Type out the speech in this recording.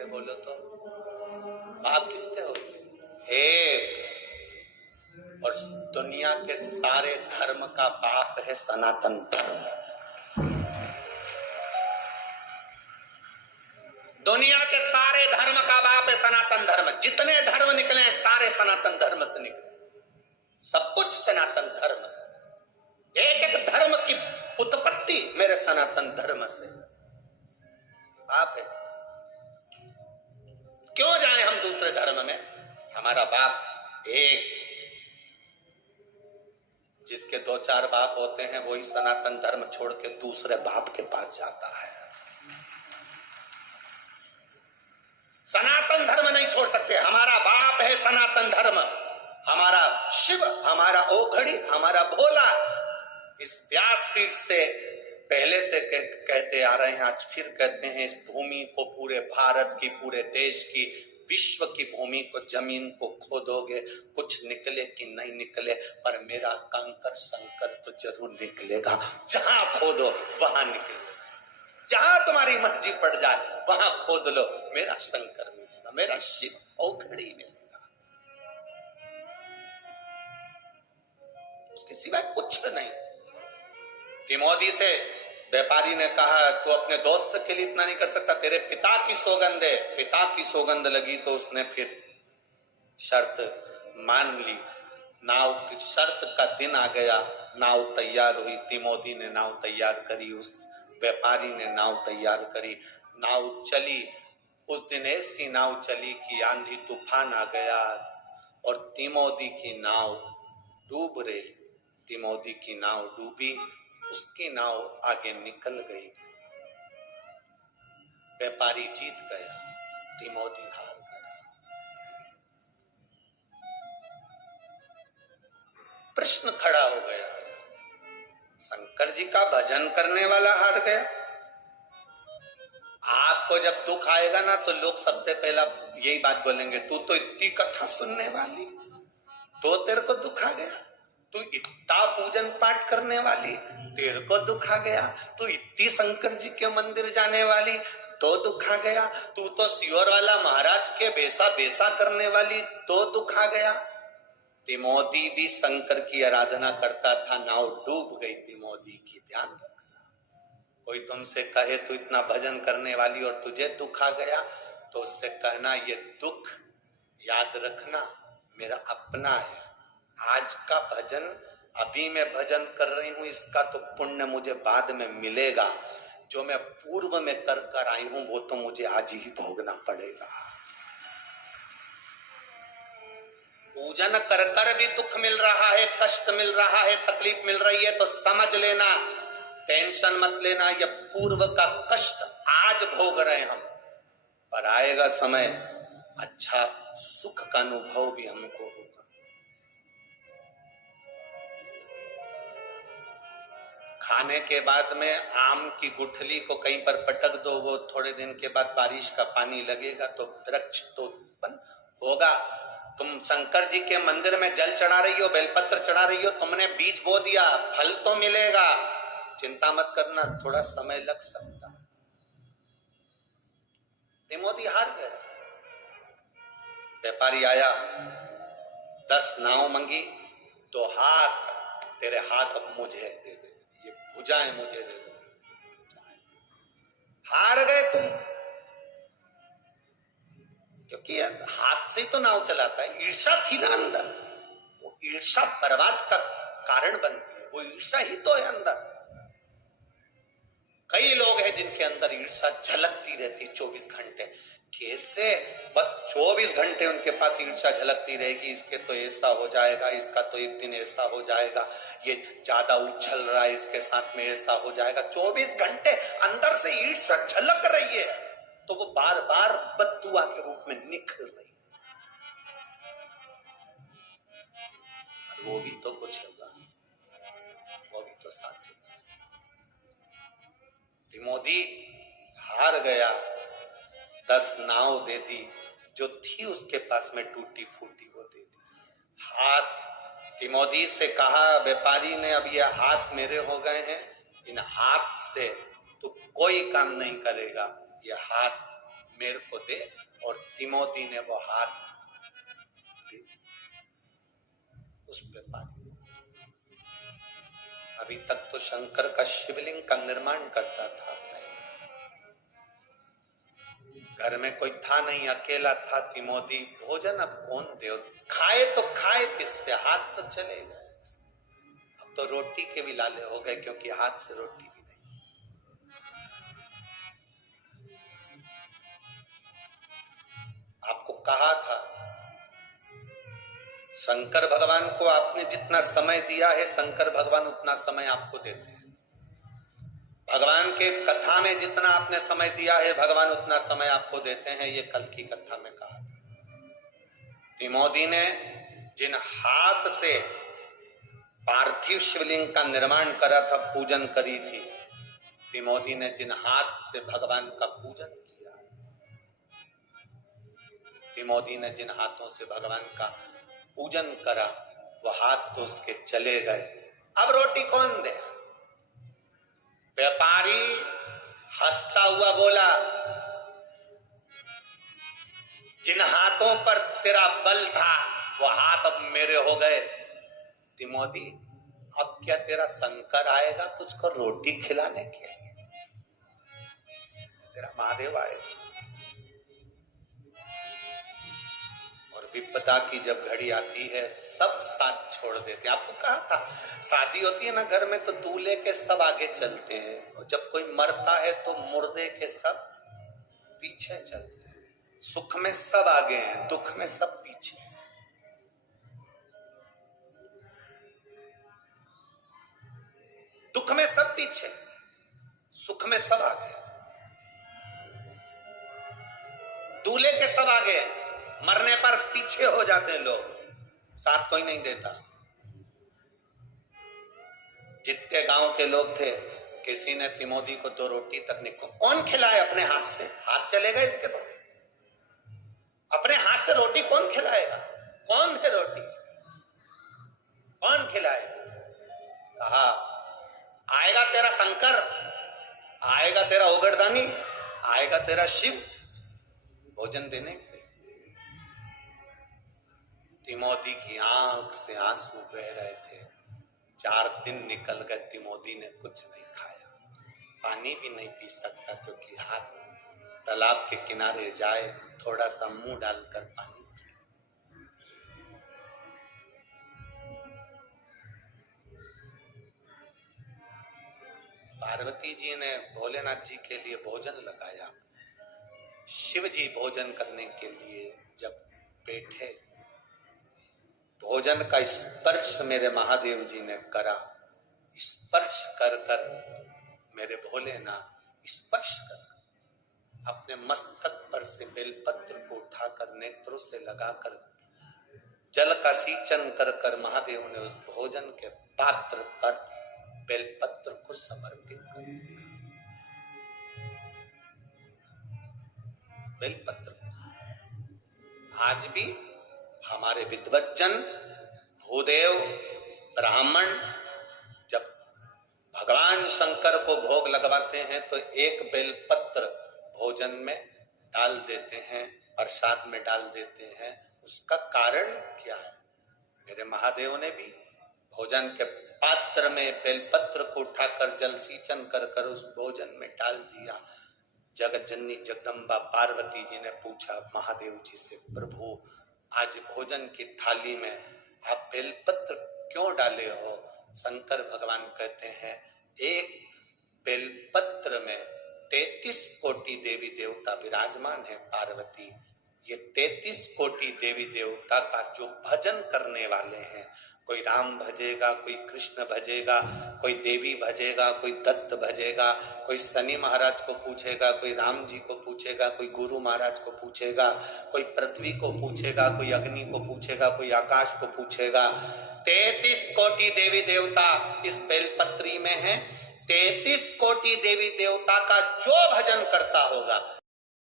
अरे बोलो तो बाप कितने होते? एक। और दुनिया के सारे धर्म का बाप है सनातन धर्म। दुनिया के सारे धर्म का बाप है सनातन धर्म। जितने धर्म निकले सारे सनातन धर्म से निकले, सब कुछ सनातन धर्म से। एक एक धर्म की उत्पत्ति मेरे सनातन धर्म से। बाप है, क्यों जाए हम दूसरे धर्म में? हमारा बाप एक। जिसके दो चार बाप होते हैं वही सनातन धर्म छोड़ के दूसरे बाप के पास जाता है। सनातन धर्म नहीं छोड़ सकते। हमारा बाप है सनातन धर्म। हमारा शिव, हमारा ओघड़ी, हमारा भोला इस व्यासपीठ से पहले से कहते आ रहे हैं, आज फिर कहते हैं, इस भूमि को, पूरे भारत की, पूरे देश की, विश्व की भूमि को, जमीन को खोदोगे, कुछ निकले कि नहीं निकले, पर मेरा कंकर शंकर तो जरूर निकलेगा। जहां खोदो वहां निकलेगा। जहां तुम्हारी मर्जी पड़ जाए वहां खोद लो, मेरा शंकर मिलेगा, मेरा शिव औखड़ी मिलेगा। उसके सिवाय कुछ नहीं। तिमोदी से व्यापारी ने कहा, तू अपने दोस्त के लिए इतना नहीं कर सकता, तेरे पिता की सौगंध है। पिता की सौगंध लगी तो उसने फिर शर्त मान ली। नाव की शर्त का दिन आ गया, नाव तैयार हुई। तिमोदी ने नाव तैयार करी, उस व्यापारी ने नाव तैयार करी, नाव चली। उस दिन ऐसी नाव चली कि आंधी तूफान आ गया और तिमोदी की नाव डूब रही। तिमोदी की नाव डूबी, उसकी नाव आगे निकल गई। व्यापारी जीत गया, तिमोदी हार गया। प्रश्न खड़ा हो गया, शंकर जी का भजन करने वाला हार गया। आपको जब दुख आएगा ना तो लोग सबसे पहला यही बात बोलेंगे, तू तो इतनी कथा सुनने वाली, तो तेरे को दुख आ गया। तू इतना पूजन पाठ करने वाली, तेरे को दुख आ गया। तू इतनी शंकर जी के मंदिर जाने वाली, तो दुख आ गया। तू तो सियोर वाला महाराज के बेसा बेसा करने वाली, तो दुख आ गया। तिमोदी भी शंकर की आराधना करता था, नाव डूब गई तिमोदी की। ध्यान रखना, कोई तुमसे कहे तू इतना भजन करने वाली और तुझे दुख आ गया, तो उससे कहना, ये दुख याद रखना मेरा अपना है। आज का भजन, अभी मैं भजन कर रही हूं, इसका तो पुण्य मुझे बाद में मिलेगा। जो मैं पूर्व में कर आई हूं वो तो मुझे आज ही भोगना पड़ेगा। पूजन कर कर भी दुख मिल रहा है, कष्ट मिल रहा है, तकलीफ मिल रही है, तो समझ लेना, टेंशन मत लेना, यह पूर्व का कष्ट आज भोग रहे हम, पर आएगा समय अच्छा सुख का अनुभव भी हमको होगा। खाने के बाद में आम की गुठली को कहीं पर पटक दो, वो थोड़े दिन के बाद बारिश का पानी लगेगा तो वृक्ष तो उत्पन्न होगा। तुम शंकर जी के मंदिर में जल चढ़ा रही हो, बेलपत्र चढ़ा रही हो, तुमने बीज बो दिया, फल तो मिलेगा। चिंता मत करना, थोड़ा समय लग सकता है। तिमोदी हार गया। व्यापारी आया, 10 नाव मंगी, 2 हाथ, तेरे हाथ अब मुझे दे दे, ये भुजाएं मुझे दे दो। हार गए तुम, क्योंकि हाथ से तो नाव चलाता है। ईर्षा थी ना अंदर, वो ईर्षा बर्बाद का कारण बनती है, वो ईर्षा ही तो है अंदर। कई लोग हैं जिनके अंदर ईर्षा झलकती रहती 24 घंटे। कैसे? बस 24 घंटे उनके पास ईर्षा झलकती रहेगी, इसके तो ऐसा हो जाएगा, इसका तो एक दिन ऐसा हो जाएगा, ये ज्यादा उछल रहा है, इसके साथ में ऐसा हो जाएगा। 24 घंटे अंदर से ईर्षा झलक रही है, तो वो बार बार बद्दुआ के रूप में निखर रही है। वो भी तो कुछ होगा, वो भी तो साथ होगा। तिमोदी हार गया, 10 नाव दे दी, जो थी उसके पास में टूटी फूटी वो दे दी। हाथ तिमोदी से कहा व्यापारी ने, अब ये हाथ मेरे हो गए हैं, इन हाथ से तू कोई काम नहीं करेगा, ये हाथ मेरे को दे। और तिमोथी ने वो हाथ दे दिया, उस पे पानी। अभी तक तो शंकर का शिवलिंग का निर्माण करता था, घर में कोई था नहीं, अकेला था तिमोथी। भोजन अब कौन दे, और खाए तो खाए किससे, हाथ तो चले गए। अब तो रोटी के भी लाले हो गए, क्योंकि हाथ से रोटी भी नहीं। आपको कहा था, शंकर भगवान को आपने जितना समय दिया है, शंकर भगवान उतना समय आपको देते हैं। भगवान के कथा में जितना आपने समय दिया है, भगवान उतना समय आपको देते हैं। ये कल की कथा में कहा था। तिमोथी ने जिन हाथ से पार्थिव शिवलिंग का निर्माण करा था, पूजन करी थी, तिमोथी ने जिन हाथ से भगवान का पूजन किया, तिमोथी ने जिन हाथों से भगवान का पूजन करा, वो हाथ तो उसके चले गए। अब रोटी कौन दे? व्यापारी हंसता हुआ बोला, जिन हाथों पर तेरा बल था, वो हाथ अब मेरे हो गए। तिमोथी, अब क्या तेरा शंकर आएगा तुझको रोटी खिलाने के लिए? तेरा महादेव आएगा। और विपदा की जब घड़ी आती है, सब साथ छोड़ देते हैं। आपको कहा था, शादी होती है ना घर में, तो दूल्हे के सब आगे चलते हैं, और जब कोई मरता है तो मुर्दे के सब पीछे चलते हैं। सुख में सब आगे हैं, दुख में सब पीछे हैं। दुख में सब पीछे, सुख में सब आगे। दूल्हे के सब आगे हैं, मरने पर पीछे हो जाते हैं लोग, साथ कोई नहीं देता। जितने गांव के लोग थे, किसी ने तिमोथी को 2 रोटी तक नहीं, कौन खिलाए अपने हाथ से? हाथ चले गए इसके तो। अपने हाथ से रोटी कौन खिलाएगा? कौन दे रोटी? कौन खिलाएगा? कहा, आएगा तेरा शंकर, आएगा तेरा ओगरदानी, आएगा तेरा शिव भोजन देने के। तिमोथी की आंख से आंसू बह रहे थे। 4 दिन निकल गए, तिमोथी ने कुछ नहीं खाया, पानी भी नहीं पी सकता, क्योंकि हाथ तालाब के किनारे जाए, थोड़ा सा मुंह डालकर पानी पी। पार्वती जी ने भोलेनाथ जी के लिए भोजन लगाया। शिव जी भोजन करने के लिए जब बैठे, भोजन का स्पर्श मेरे महादेव जी ने करा। स्पर्श कर कर मेरे भोलेनाथ स्पर्श कर अपने मस्तक पर से बेलपत्र को उठाकर नेत्रों से लगाकर जल का सींचन कर कर महादेव ने उस भोजन के पात्र पर बेलपत्र को समर्पित कर दिया। बेलपत्र आज भी हमारे विद्वज्जन, भूदेव, ब्राह्मण जब भगवान शंकर को भोग लगवाते हैं तो एक बेलपत्र भोजन में डाल देते हैं, प्रसाद में डाल देते हैं। उसका कारण क्या है? मेरे महादेव ने भी भोजन के पात्र में बेलपत्र को उठाकर जल सींचन कर कर उस भोजन में डाल दिया। जगत जननी जगदम्बा पार्वती जी ने पूछा महादेव जी से, प्रभु आज भोजन की थाली में आप बेलपत्र क्यों डाले हो? शंकर भगवान कहते हैं, एक बेलपत्र में 33 कोटि देवी देवता विराजमान है पार्वती। ये 33 कोटि देवी देवता का जो भजन करने वाले हैं, कोई राम भजेगा, कोई कृष्ण भजेगा, कोई देवी भजेगा, कोई दत्त भजेगा, कोई शनि महाराज को पूछेगा, कोई राम जी को पूछेगा, कोई गुरु महाराज को पूछेगा, कोई पृथ्वी को पूछेगा, कोई अग्नि को पूछेगा, कोई आकाश को पूछेगा। 33 कोटि देवी देवता इस बेलपत्री में है। 33 कोटि देवी देवता का जो भजन करता होगा,